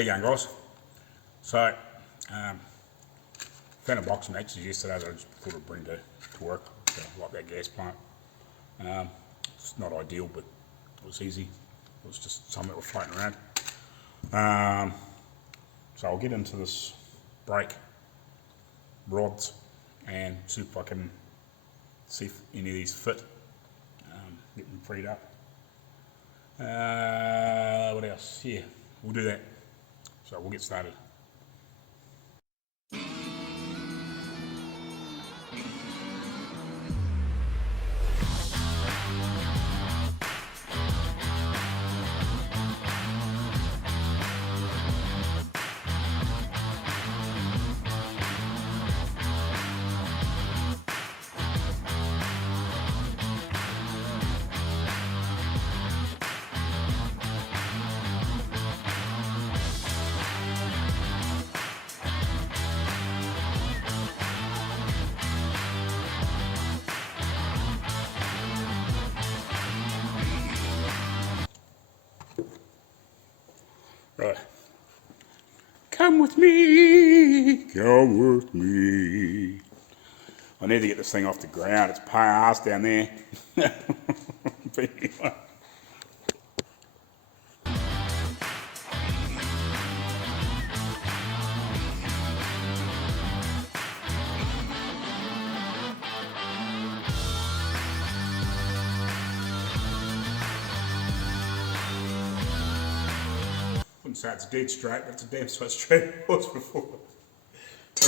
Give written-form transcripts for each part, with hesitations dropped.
There you go, guys. So, found a box of matches yesterday that I just thought I'd bring to work. So, like that gas plant. It's not ideal, but it was easy. It was just something that was floating around. So I'll get into this brake rods and see if I can see if any of these fit. Get them freed up. What else? Yeah, we'll do that. So we'll get started. Right. Come with me, come with me. I need to get this thing off the ground. It's pie ass down there. But anyway. Wouldn't say it's dead straight, but it's a damn sight straight it was before.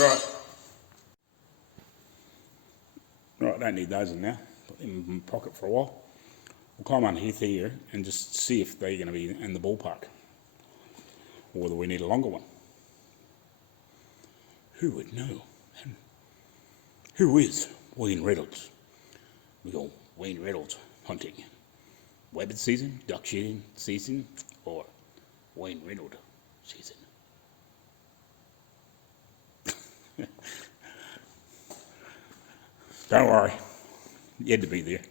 Right. Right, don't need those in now. Put them in my pocket for a while. We'll climb underneath here and just see if they're going to be in the ballpark. Or whether we need a longer one. Who would know? And who is Wayne Reynolds? We go Wayne Reynolds hunting. Webbed season, duck shooting season, or Wayne Reynolds season. Don't worry, you had to be there.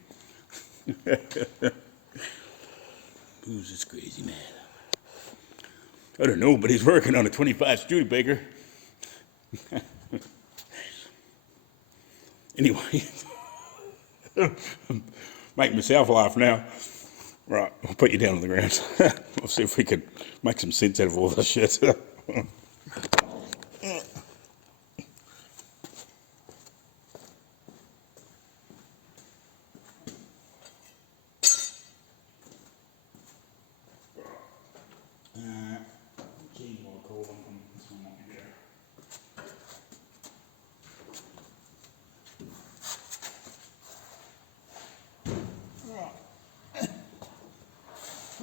Who's this crazy man? I don't know, but he's working on a 25 Studebaker. Anyway, make myself laugh now. Right, I'll put you down on the ground. We'll see if we can make some sense out of all this shit.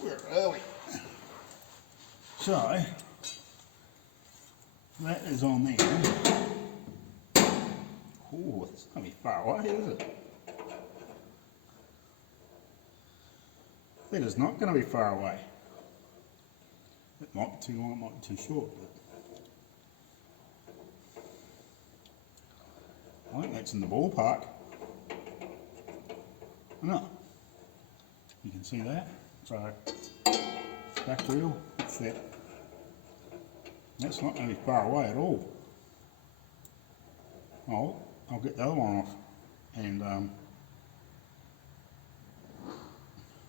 Where are we? So, that is on there. Oh, it's not be far away, is it? That is not going to be far away. It might be too long, it might be too short. But I think that's in the ballpark. No. You can see that. So, back wheel, that's that. That's not going to be far away at all. I'll get the other one off and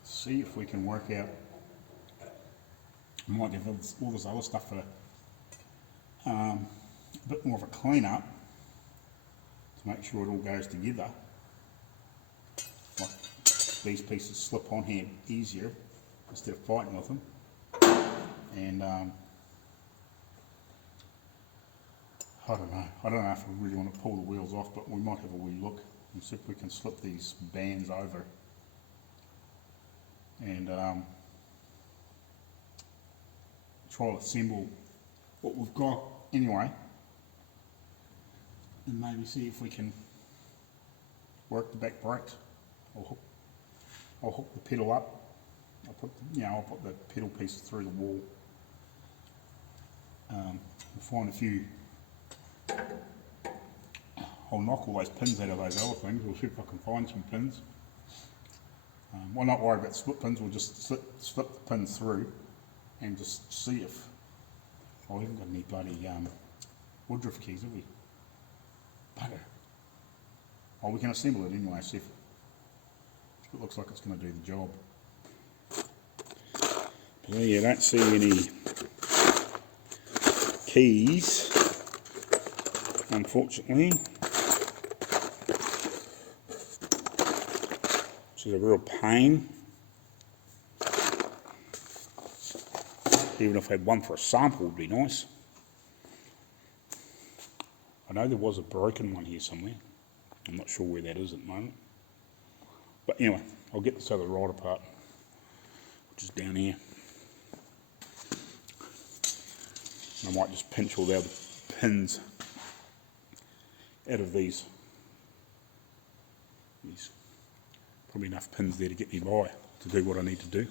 see if we can work out. I might give all this other stuff a bit more of a clean up to make sure it all goes together. Like these pieces slip on here easier instead of fighting with them. And I don't know if we really want to pull the wheels off, but we might have a wee look and see if we can slip these bands over and try to assemble what we've got anyway, and maybe see if we can work the back brakes. I'll hook the pedal up. I'll put the pedal piece through the wall. We'll find a few. I'll knock all those pins out of those other things. We'll see if I can find some pins. We'll not worry about split pins. We'll just slip the pins through and just see if Oh, we haven't got any bloody woodruff keys, have we? Bugger. Oh, we can assemble it anyway, see if it looks like it's going to do the job. But there you don't see any keys, unfortunately. Which is a real pain. Even if I had one for a sample would be nice. I know there was a broken one here somewhere. I'm not sure where that is at the moment. But anyway, I'll get this other rod apart, which is down here. I might just pinch all the other pins out of these. There's probably enough pins there to get me by to do what I need to do.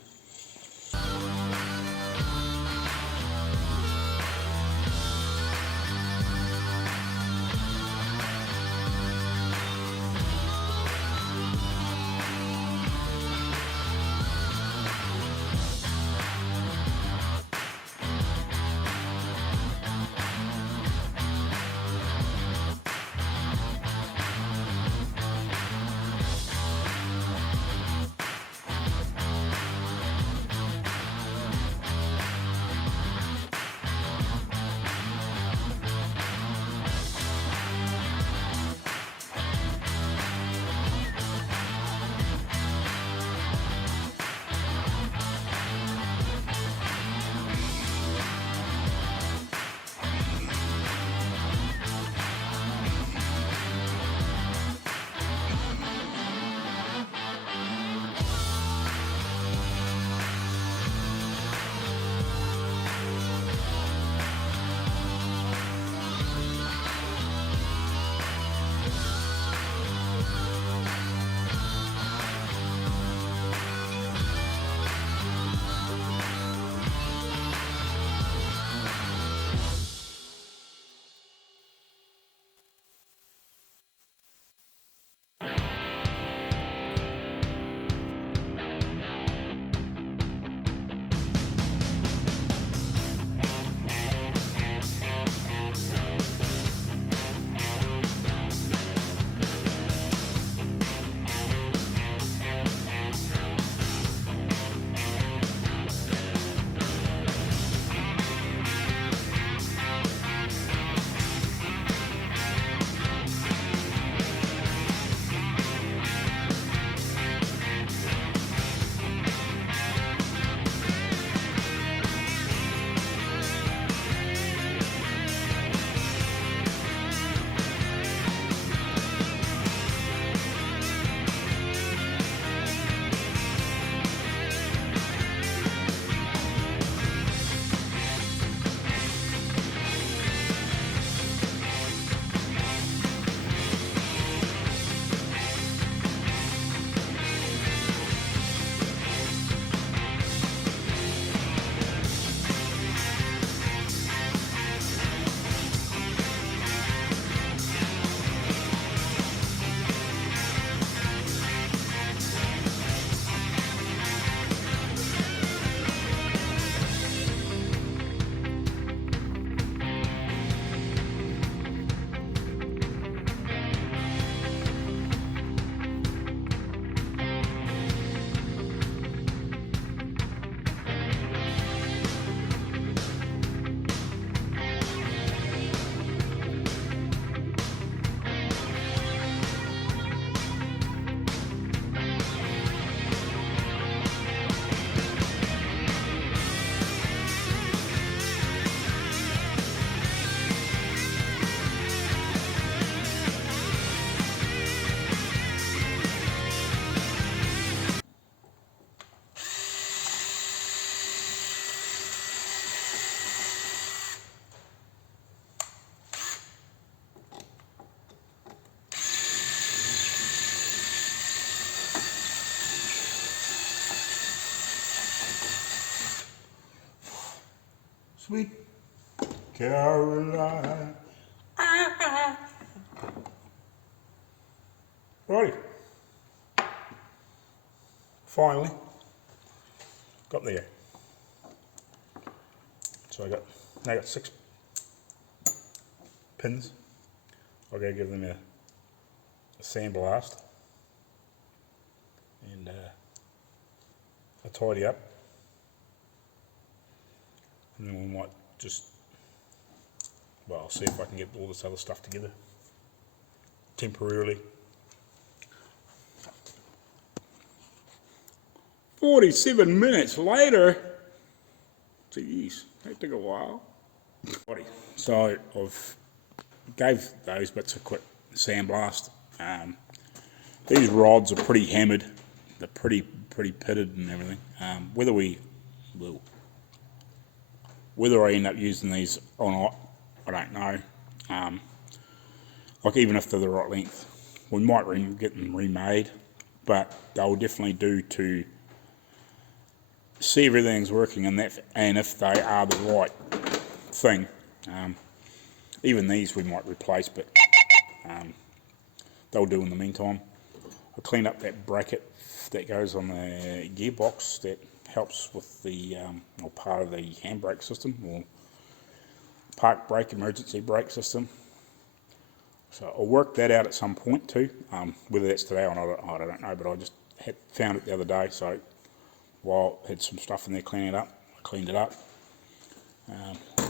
Sweet Caroline. Righty. Finally got there. So now I got 6 pins. I'll go give them a sandblast and a tidy up, and then we might just, well, I'll see if I can get all this other stuff together temporarily. 47 minutes later. Jeez, that took a while. So I've gave those bits a quick sandblast. These rods are pretty hammered. They're pretty pitted and everything. Whether I end up using these or not, I don't know. Like even if they're the right length, we might get them remade, but they'll definitely do to see everything's working and if they are the right thing. Even these we might replace, but they'll do in the meantime. I'll clean up that bracket that goes on the gearbox that helps with the or part of the handbrake system, or park brake, emergency brake system. So I'll work that out at some point too. Whether that's today or not, I don't know, but I just found it the other day, so while I had some stuff in there cleaning it up, I cleaned it up.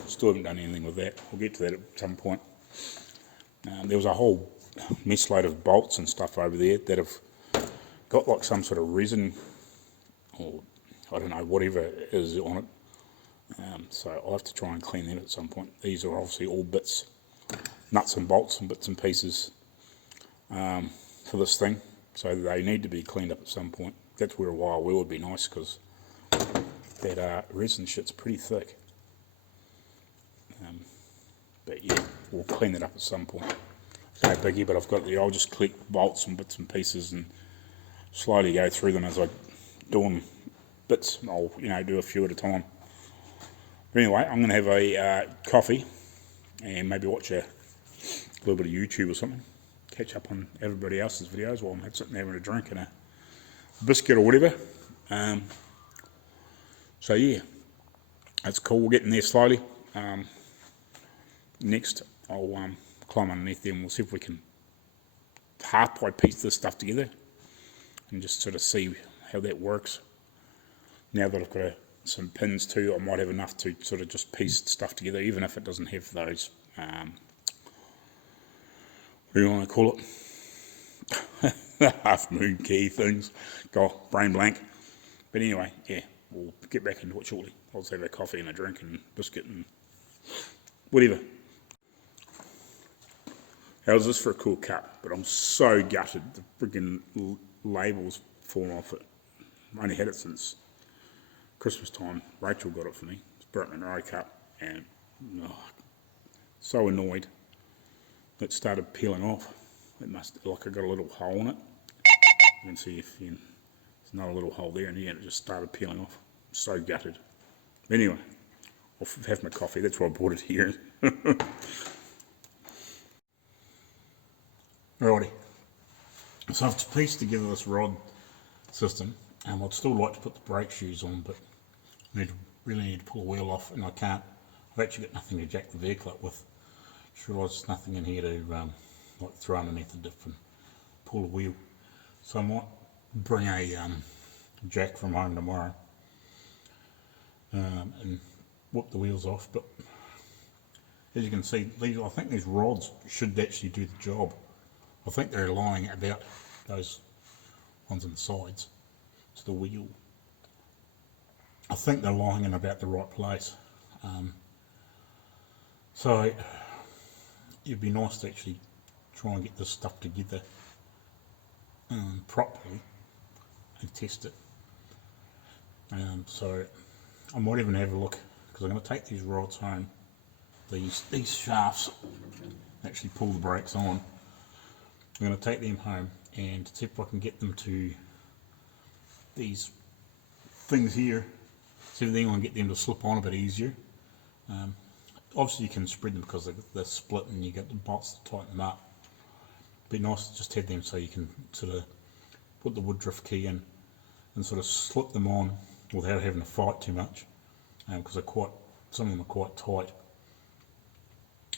Still haven't done anything with that. We'll get to that at some point. There was a whole mess load of bolts and stuff over there that have got like some sort of resin, or I don't know, whatever it is on it. So I'll have to try and clean that at some point. These are obviously all bits, nuts and bolts and bits and pieces for this thing, so they need to be cleaned up at some point. That's where a wire wheel would be nice, because that resin shit's pretty thick. But yeah, we'll clean it up at some point. It's no biggie, but I'll just collect bolts and bits and pieces and slowly go through them as I do them bits. I'll do a few at a time. But anyway, I'm going to have a coffee and maybe watch a little bit of YouTube or something. Catch up on everybody else's videos while I'm sitting there having a drink and a biscuit or whatever. So yeah, that's cool. We're getting there slowly. Next, I'll climb underneath there and we'll see if we can half-by piece this stuff together and just sort of see how that works. Now that I've got some pins too, I might have enough to sort of just piece stuff together, even if it doesn't have those, what do you want to call it? Half moon key things. God, brain blank. But anyway, yeah, we'll get back into it shortly. I'll just have a coffee and a drink and biscuit and whatever. How's this for a cool cup? But I'm so gutted. The freaking label's fallen off it. I only had it since Christmas time. Rachel got it for me. It's Burt Monroe cup, and so annoyed. It started peeling off. It must, like, I got a little hole in it. You can see if there's another little hole there, and yeah, it just started peeling off. So gutted. Anyway, I'll have my coffee. That's why I bought it here. Alrighty. So I've pieced together this rod system, and I'd still like to put the brake shoes on, but I really need to pull a wheel off, and I can't. I've actually got nothing to jack the vehicle up with. Just realised there's nothing in here to like throw underneath the diff and pull a wheel. So I might bring a jack from home tomorrow and whip the wheels off. But as you can see, I think these rods should actually do the job. I think they're lying about those ones on the sides to the wheel. I think they're lying in about the right place. So it'd be nice to actually try and get this stuff together properly and test it. So I might even have a look, because I'm going to take these rods home. These shafts actually pull the brakes on. I'm going to take them home and see if I can get them to these things here. See if I can get them to slip on a bit easier. Obviously you can spread them because they're split and you get the bolts to tighten them up. It'd be nice to just have them so you can sort of put the woodruff key in and sort of slip them on without having to fight too much, because some of them are quite tight.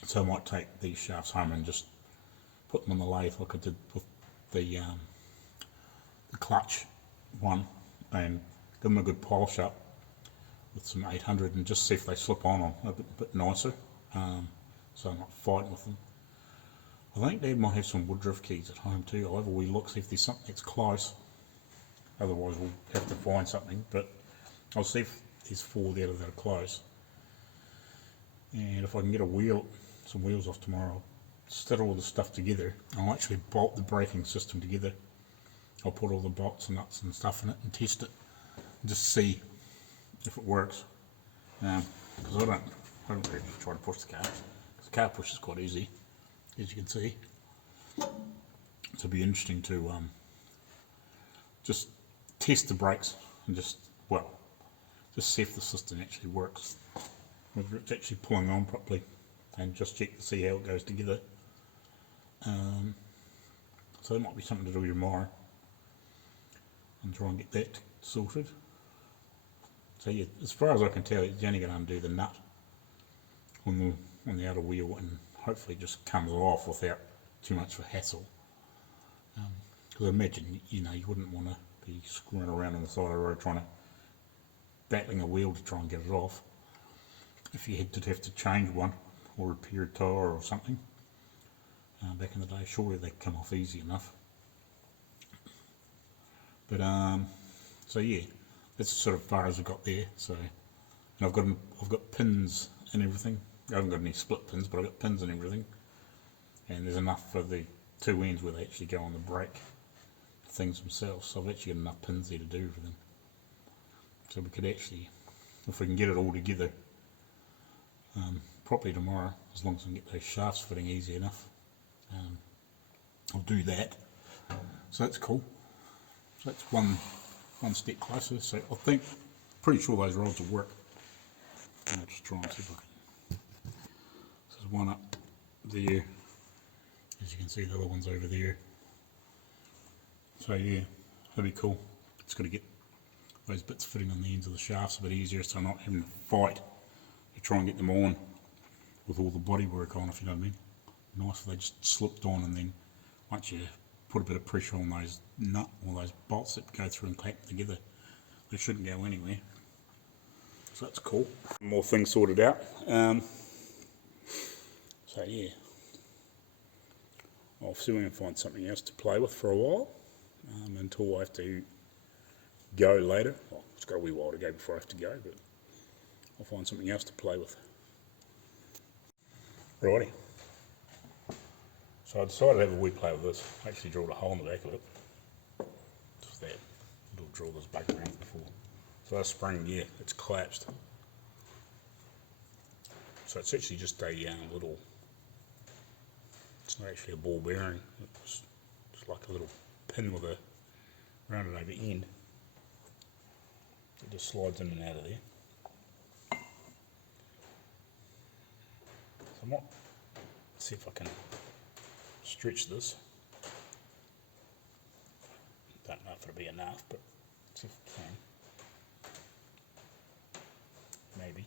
So I might take these shafts home and just put them on the lathe like I did with the clutch one, and give them a good polish up with some 800 and just see if they slip on a bit nicer, so I'm not fighting with them. I think Dad might have some woodruff keys at home too. I'll have a wee look, see if there's something that's close. Otherwise we'll have to find something, but I'll see if there's 4 there that are close. And if I can get some wheels off tomorrow, I'll set all the stuff together. I'll actually bolt the braking system together. I'll put all the bolts and nuts and stuff in it and test it, and just see if it works. Because I don't really try to push the car. Because the car push is quite easy, as you can see. So it'll be interesting to just test the brakes and just see if the system actually works, whether it's actually pulling on properly, and just check to see how it goes together. So that might be something to do tomorrow and try and get that sorted. So yeah, as far as I can tell, you're only going to undo the nut on the outer wheel, and hopefully just comes off without too much of a hassle. Because I imagine, you wouldn't want to be screwing around on the side of the road battling a wheel to try and get it off. If you had to have to change one or repair a tyre or something, back in the day, surely they'd come off easy enough. But so yeah, that's sort of far as I got there. So, and I've got pins and everything. I haven't got any split pins, but I've got pins and everything. And there's enough for the 2 ends where they actually go on the brake things themselves. So I've actually got enough pins there to do everything. So we could actually, if we can get it all together properly tomorrow, as long as I can get those shafts fitting easy enough, I'll do that. So that's cool. So that's one step closer. So I think, pretty sure those rods will work. I'll just try and see if I can. So there's one up there. As you can see, the other one's over there. So yeah, that'll be cool. It's got to get those bits fitting on the ends of the shafts a bit easier, so I'm not having to fight to try and get them on with all the body work on, if you know what I mean. Nice if they just slipped on, and then once you put a bit of pressure on those those bolts that go through and clamp together, they shouldn't go anywhere. So that's cool. More things sorted out. So yeah, I'll see if I can find something else to play with for a while, until I have to go later. Well, it's got a wee while to go before I have to go, but I'll find something else to play with. Righty. So I decided to have a wee play with this. I actually drilled a hole in the back of it. Just that little drill that's back around before. So that spring, yeah, it's collapsed. So it's actually just a little, it's not actually a ball bearing, it's just like a little pin with a rounded over end. It just slides in and out of there. So I might see if I can stretch this. Don't know if it'll be enough, but see if I can. Maybe.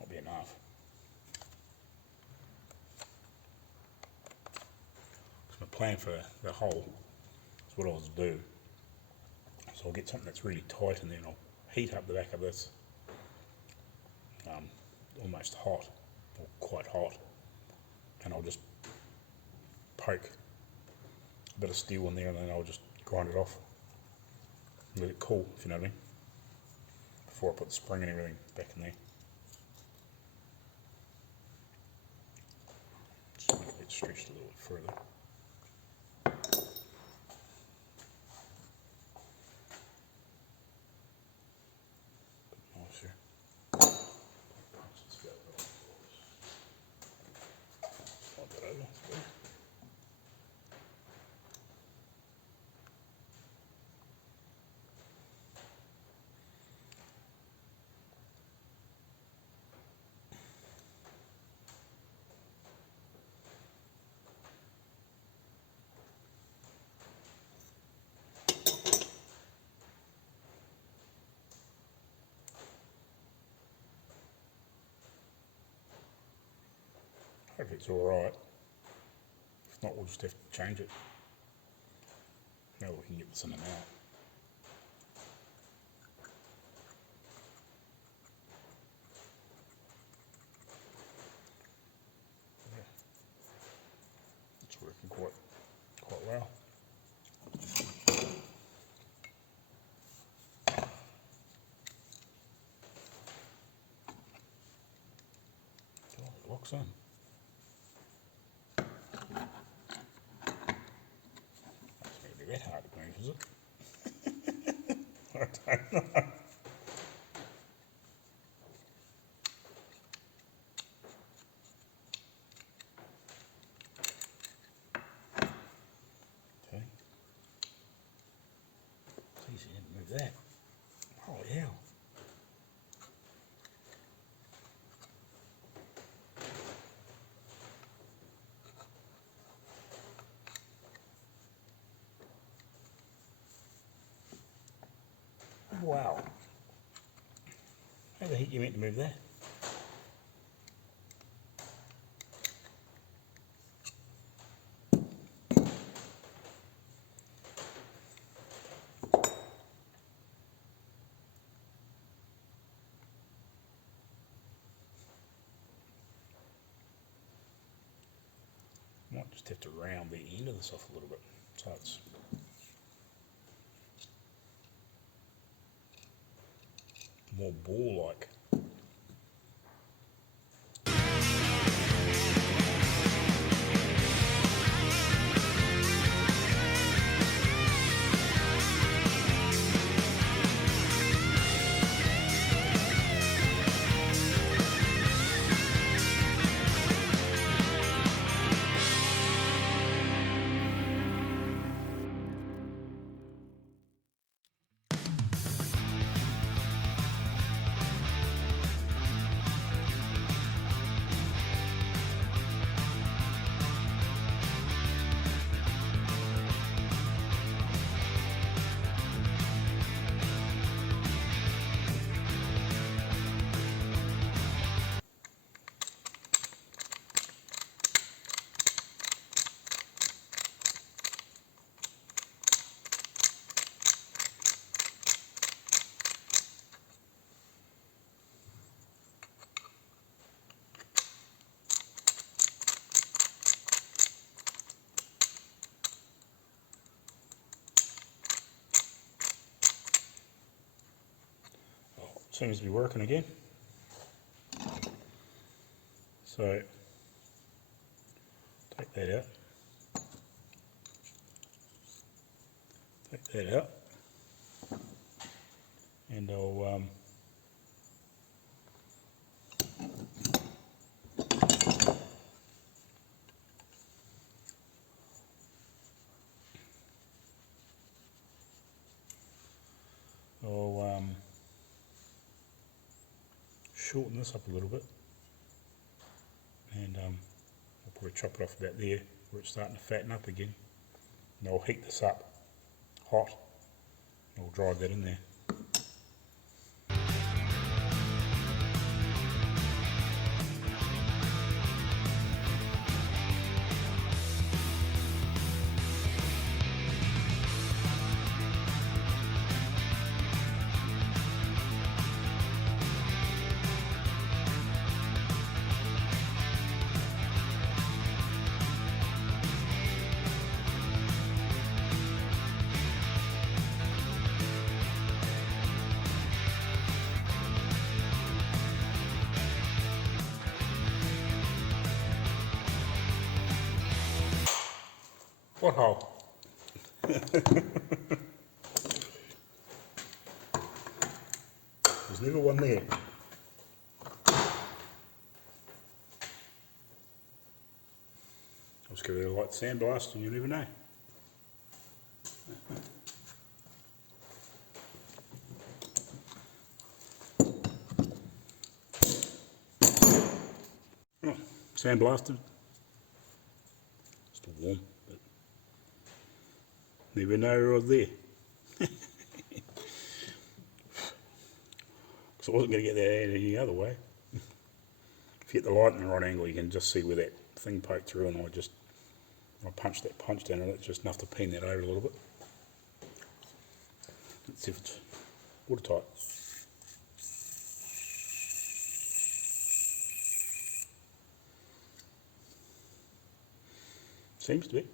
Might be enough. So my plan for the hole is what I'll do. So I'll get something that's really tight, and then I'll heat up the back of this almost hot, or quite hot, and I'll just poke a bit of steel in there, and then I'll just grind it off. Let it cool, if you know what I mean, before I put the spring and everything back in there. Just make it stretched a little bit further. Nicer. Slide that over. Hope it's alright. If not, we'll just have to change it. Now we can get this in and out. Yeah. It's working quite well. Oh, it locks in. That's going to be that hard to move, is it? I don't know. Okay. It's easy to move that. Holy hell. Wow. How the heck you meant to move that? Might just have to round the end of this off a little bit so it's more ball-like. Seems to be working again. So take that out. Take that out. And I'll shorten this up a little bit, and I'll probably chop it off about there where it's starting to fatten up again. And I'll heat this up hot, and I'll drive that in there. What hole? There's never one there. I'll just give it a light sandblast and you never know. Oh, sandblasted. Still warm, but never know I was there. Because I wasn't going to get that out any other way. If you get the light in the right angle, you can just see where that thing poked through, and I punched that punch down, and it's just enough to peen that over a little bit. Let's see if it's watertight. Seems to be.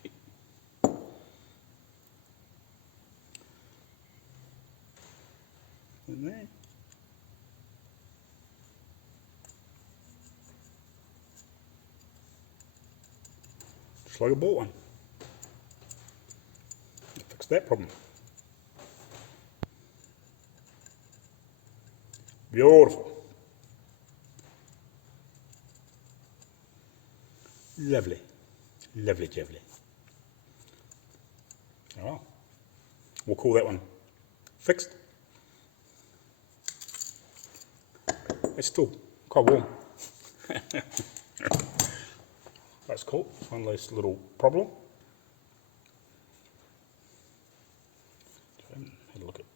Sweet. And there. Just like a bought one. Fix that problem. Beautiful. Lovely. Lovely jubbly. Oh, we'll call that one fixed. It's still quite warm. That's cool. One less little problem. I haven't had a look at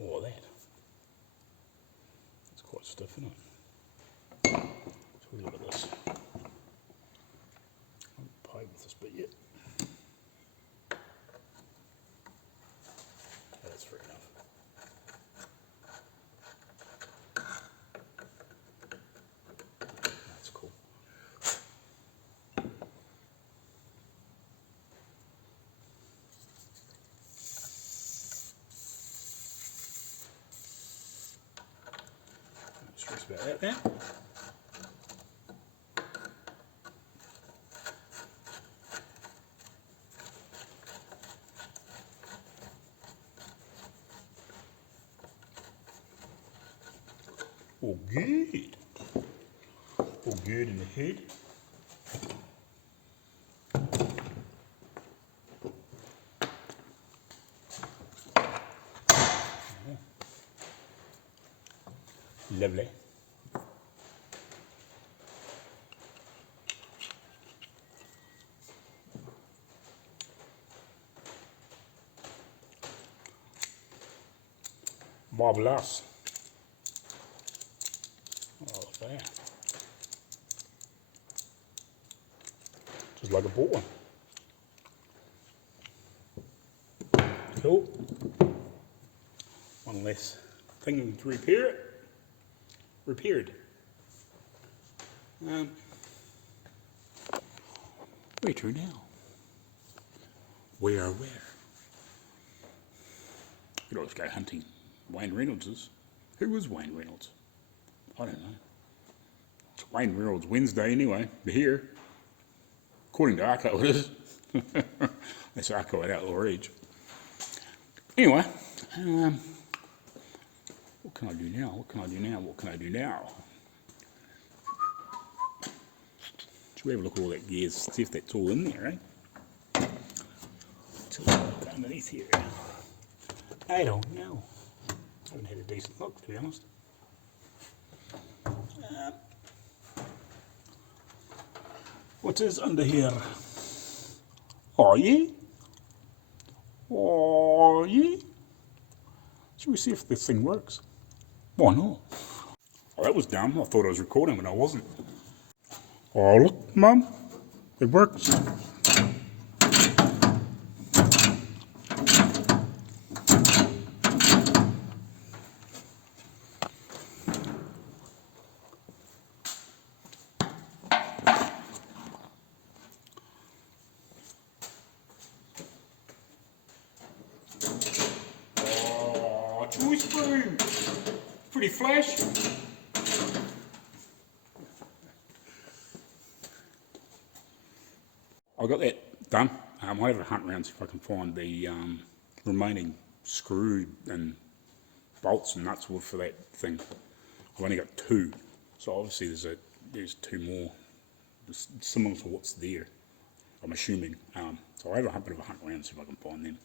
all of that. It's quite stiff, isn't it? So we look at this. I haven't played with this bit yet. That's fair enough. That's cool. Not stress about that now. All good. All good in the head. Lovely. Marvelous. Oh, there. Just like a bought one. Cool. One less thing to repair it. Repaired. Where to now? Where? You could always go hunting Wayne Reynolds's. Who was Wayne Reynolds? I don't know. It's Wayne Reynolds Wednesday anyway. Here. According to Arco it is. That's Arco at Outlaw Ridge. Anyway, what can I do now? What can I do now? What can I do now? Should we have a look at all that gear, see if that's all in there, eh? Let's go underneath here. I don't know. I haven't had a decent look, to be honest. What is under here? Are ye? Are ye? Should we see if this thing works? Why not? Oh, that was dumb. I thought I was recording when I wasn't. Oh, look, Mum. It works. Toy screw. Pretty flash. I got that done. I'll have a hunt around, see if I can find the remaining screw and bolts and nuts wood for that thing. I've only got 2, so obviously there's 2 more similar to what's there, I'm assuming. So I'll have a bit of a hunt around, see if I can find them.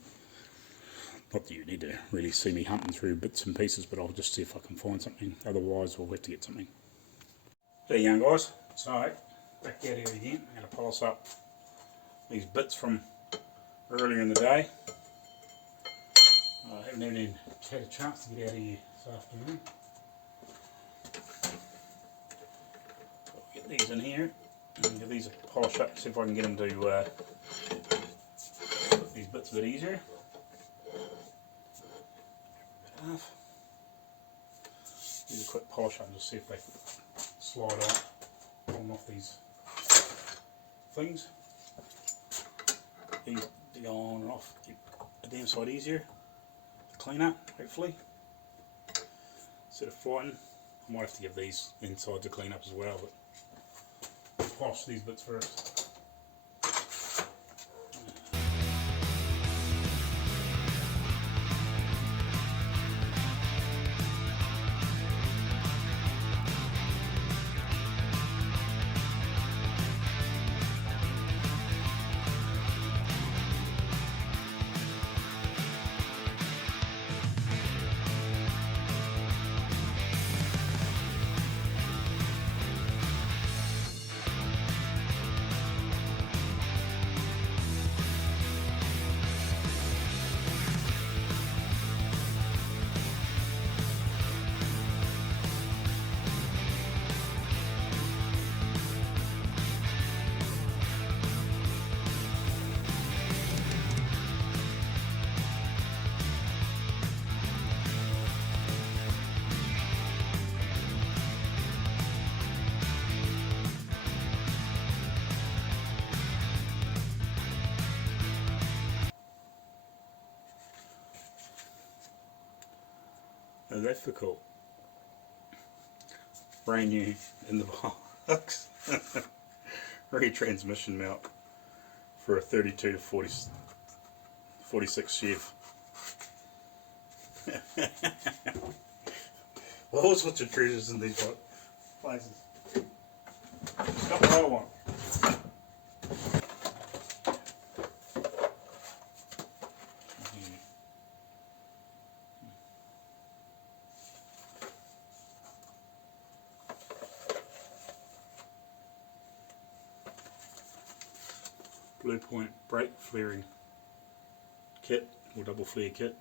Not that you need to really see me hunting through bits and pieces, but I'll just see if I can find something. Otherwise, we'll have to get something. There you go, guys. So, back out here again. I'm going to polish up these bits from earlier in the day. I haven't even had a chance to get out of here this afternoon. these polish up, see if I can get them to put these bits a bit easier. Enough. Use a quick polish up and just see if they slide on off these things. These go on and off, keep the damn side easier to clean up, hopefully. Instead of fighting, I might have to give these insides a clean up as well, but I'll polish these bits first. Oh, that's for cool. Brand new in the box. Retransmission mount for a 32 to 46 Chev. All sorts of treasures in these places. It's not what I want. Blue Point brake flaring kit, or double flare kit.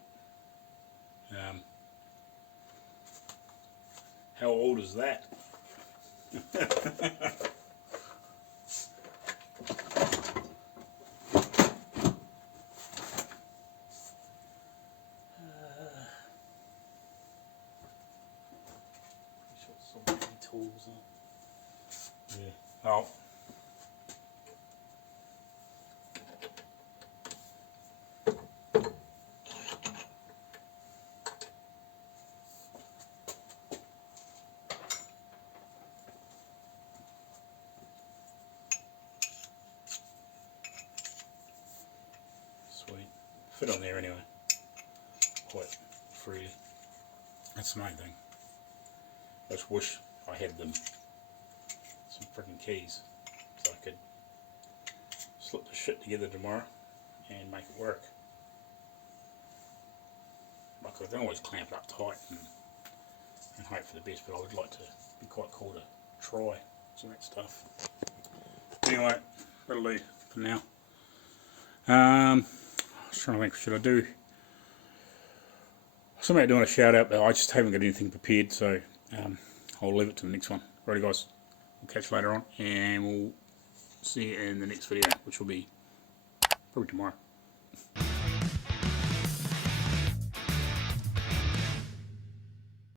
How old is that? Some tools. Yeah. Oh. Sweet. Fit on there anyway. Quite freely. That's the main thing. I just wish I had them some freaking keys so I could slip the shit together tomorrow and make it work. Like I can always clamp it up tight and hope for the best, but I would like to be quite cool to try some of that stuff. Anyway, that'll do for now. I was trying to think, should I do something doing a shout out, but I just haven't got anything prepared, so I'll leave it to the next one. Righty guys, we'll catch you later on, and we'll see you in the next video, which will be probably tomorrow.